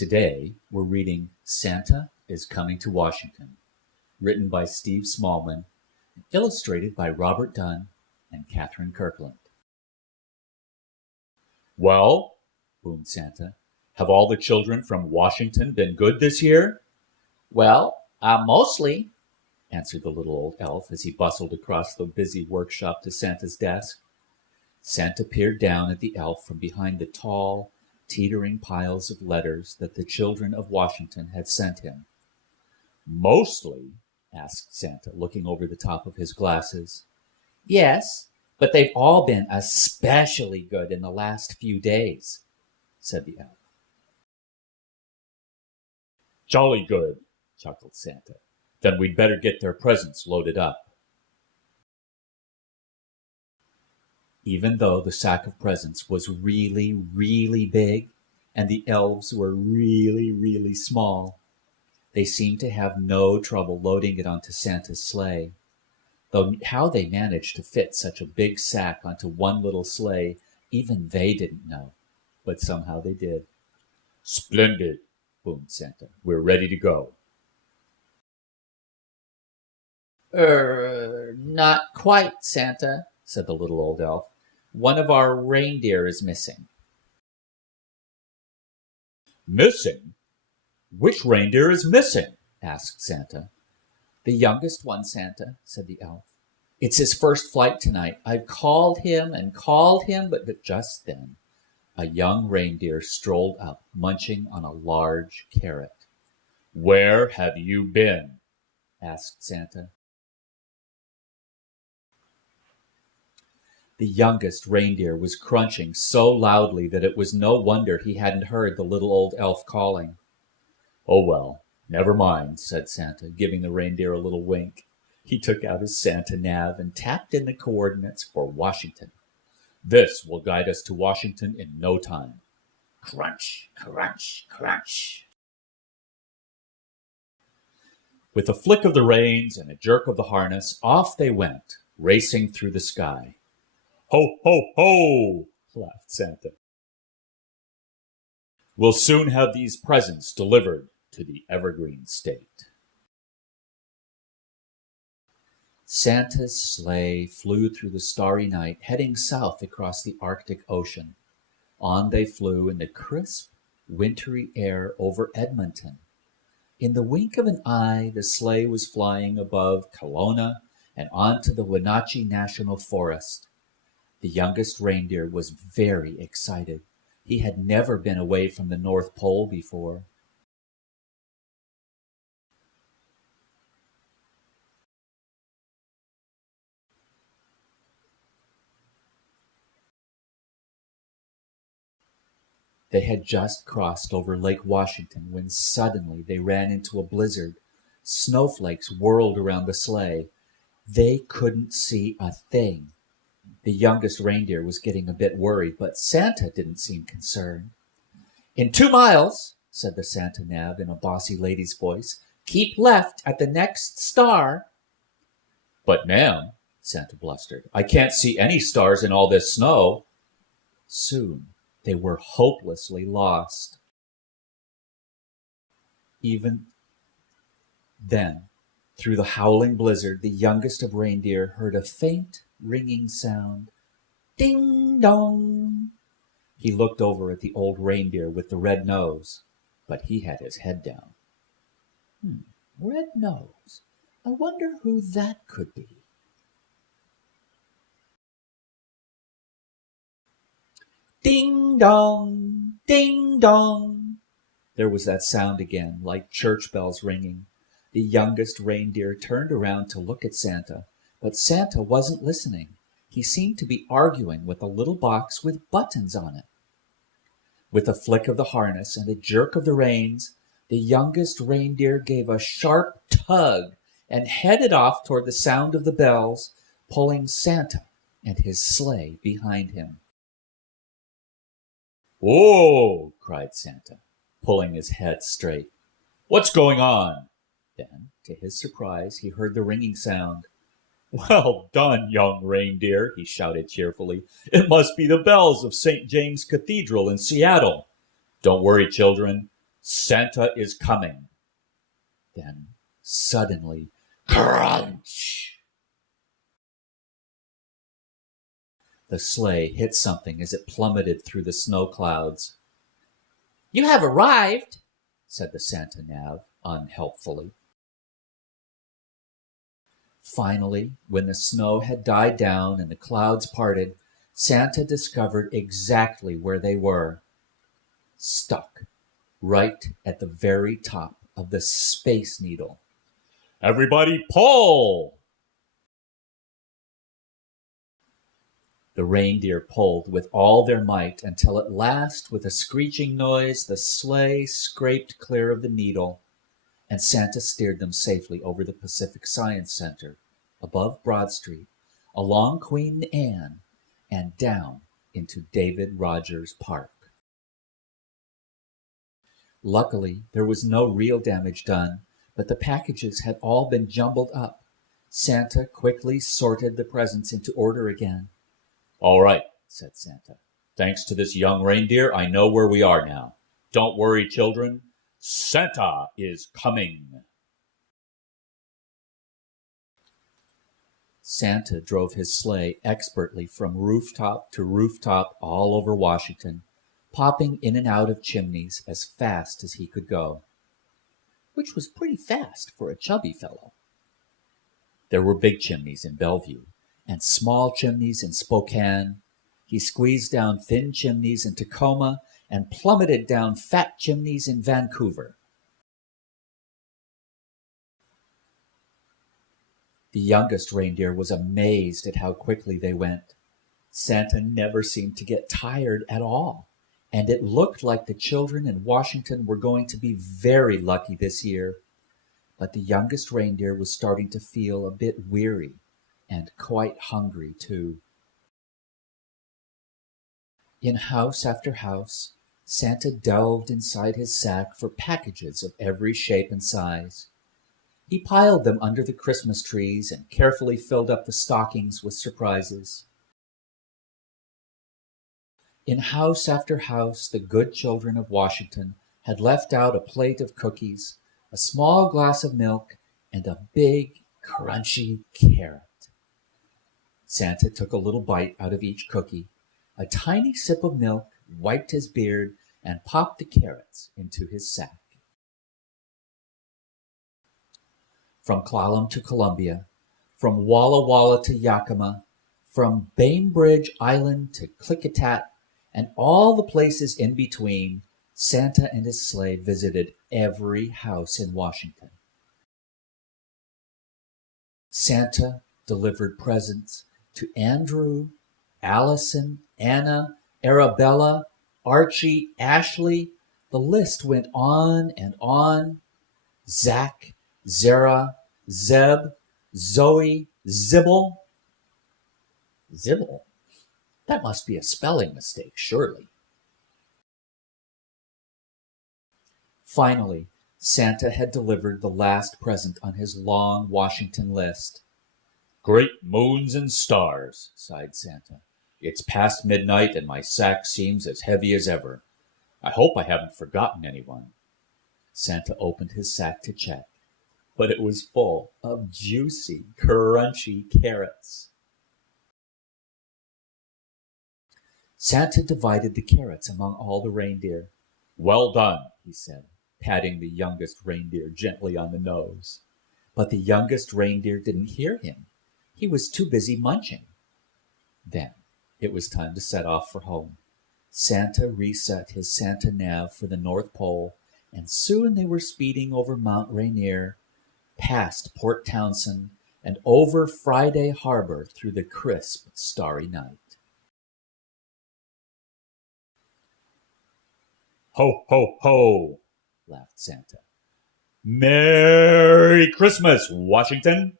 Today, we're reading Santa is Coming to Washington, written by Steve Smallman, illustrated by Robert Dunn and Catherine Kirkland. Well, boomed Santa, have all the children from Washington been good this year? Well, mostly, answered the little old elf as he bustled across the busy workshop to Santa's desk. Santa peered down at the elf from behind the tall, teetering piles of letters that the children of Washington had sent him. Mostly? Asked Santa, looking over the top of his glasses. Yes, but they've all been especially good in the last few days, said the elf. Jolly good, chuckled Santa. Then we'd better get their presents loaded up. Even though the sack of presents was really, really big, and the elves were really, really small, they seemed to have no trouble loading it onto Santa's sleigh. Though how they managed to fit such a big sack onto one little sleigh, even they didn't know. But somehow they did. Splendid, boomed Santa. We're ready to go. Not quite, Santa, said the little old elf. One of our reindeer is missing. Missing? Which reindeer is missing? Asked Santa. The youngest one, Santa, said the elf. It's his first flight tonight. I've called him, but just then a young reindeer strolled up, munching on a large carrot. Where have you been? Asked Santa. The youngest reindeer was crunching so loudly that it was no wonder he hadn't heard the little old elf calling. Oh, well, never mind, said Santa, giving the reindeer a little wink. He took out his Santa nav and tapped in the coordinates for Washington. This will guide us to Washington in no time. Crunch, crunch, crunch. With a flick of the reins and a jerk of the harness, off they went, racing through the sky. Ho, ho, ho, laughed Santa. We'll soon have these presents delivered to the Evergreen State. Santa's sleigh flew through the starry night, heading south across the Arctic Ocean. On they flew in the crisp, wintry air over Edmonton. In the wink of an eye, the sleigh was flying above Kelowna and onto the Wenatchee National Forest. The youngest reindeer was very excited. He had never been away from the North Pole before. They had just crossed over Lake Washington when suddenly they ran into a blizzard. Snowflakes whirled around the sleigh. They couldn't see a thing. The youngest reindeer was getting a bit worried, but Santa didn't seem concerned. In 2 miles, said the Santa nav in a bossy lady's voice, keep left at the next star. But, ma'am, Santa blustered, I can't see any stars in all this snow. Soon they were hopelessly lost. Even then, through the howling blizzard, the youngest of reindeer heard a faint, ringing sound. Ding dong! He looked over at the old reindeer with the red nose, but he had his head down. Red nose. I wonder who that could be. Ding dong! Ding dong! There was that sound again, like church bells ringing. The youngest reindeer turned around to look at Santa, but Santa wasn't listening. He seemed to be arguing with a little box with buttons on it. With a flick of the harness and a jerk of the reins, the youngest reindeer gave a sharp tug and headed off toward the sound of the bells, pulling Santa and his sleigh behind him. "Whoa!" cried Santa, pulling his head straight. "What's going on?" Then, to his surprise, he heard the ringing sound. "Well done, young reindeer," he shouted cheerfully. "It must be the bells of St. James Cathedral in Seattle. Don't worry, children. Santa is coming. Then, suddenly, crunch! The sleigh hit something as it plummeted through the snow clouds. "You have arrived," said the Santa Nav unhelpfully. Finally, when the snow had died down and the clouds parted, Santa discovered exactly where they were. Stuck right at the very top of the Space Needle. "Everybody pull!" The reindeer pulled with all their might until at last, with a screeching noise, the sleigh scraped clear of the needle, and Santa steered them safely over the Pacific Science Center, above Broad Street, along Queen Anne, and down into David Rogers Park. Luckily, there was no real damage done, but the packages had all been jumbled up. Santa quickly sorted the presents into order again. "All right," said Santa. "Thanks to this young reindeer, I know where we are now. Don't worry, children. Santa is coming." Santa drove his sleigh expertly from rooftop to rooftop all over Washington, popping in and out of chimneys as fast as he could go, which was pretty fast for a chubby fellow. There were big chimneys in Bellevue and small chimneys in Spokane. He squeezed down thin chimneys in Tacoma and plummeted down fat chimneys in Vancouver. The youngest reindeer was amazed at how quickly they went. Santa never seemed to get tired at all, and it looked like the children in Washington were going to be very lucky this year. But the youngest reindeer was starting to feel a bit weary and quite hungry, too. In house after house, Santa delved inside his sack for packages of every shape and size. He piled them under the Christmas trees and carefully filled up the stockings with surprises. In house after house, the good children of Washington had left out a plate of cookies, a small glass of milk, and a big, crunchy carrot. Santa took a little bite out of each cookie, a tiny sip of milk, wiped his beard, and popped the carrots into his sack. From Clallam to Columbia, from Walla Walla to Yakima, from Bainbridge Island to Klickitat, and all the places in between, Santa and his sleigh visited every house in Washington. Santa delivered presents to Andrew, Allison, Anna, Arabella, Archie, Ashley. The list went on and on. Zach, Zara, Zeb, Zoe, Zibble. Zibble? That must be a spelling mistake, surely. Finally, Santa had delivered the last present on his long Washington list. "Great moons and stars," sighed Santa. "It's past midnight and my sack seems as heavy as ever. I hope I haven't forgotten anyone." Santa opened his sack to check, but it was full of juicy, crunchy carrots. Santa divided the carrots among all the reindeer. "Well done," he said, patting the youngest reindeer gently on the nose. But the youngest reindeer didn't hear him. He was too busy munching. Then it was time to set off for home. Santa reset his Santa Nav for the North Pole, and soon they were speeding over Mount Rainier, past Port Townsend, and over Friday Harbor through the crisp, starry night. "Ho, ho, ho," laughed Santa. "Merry Christmas, Washington!"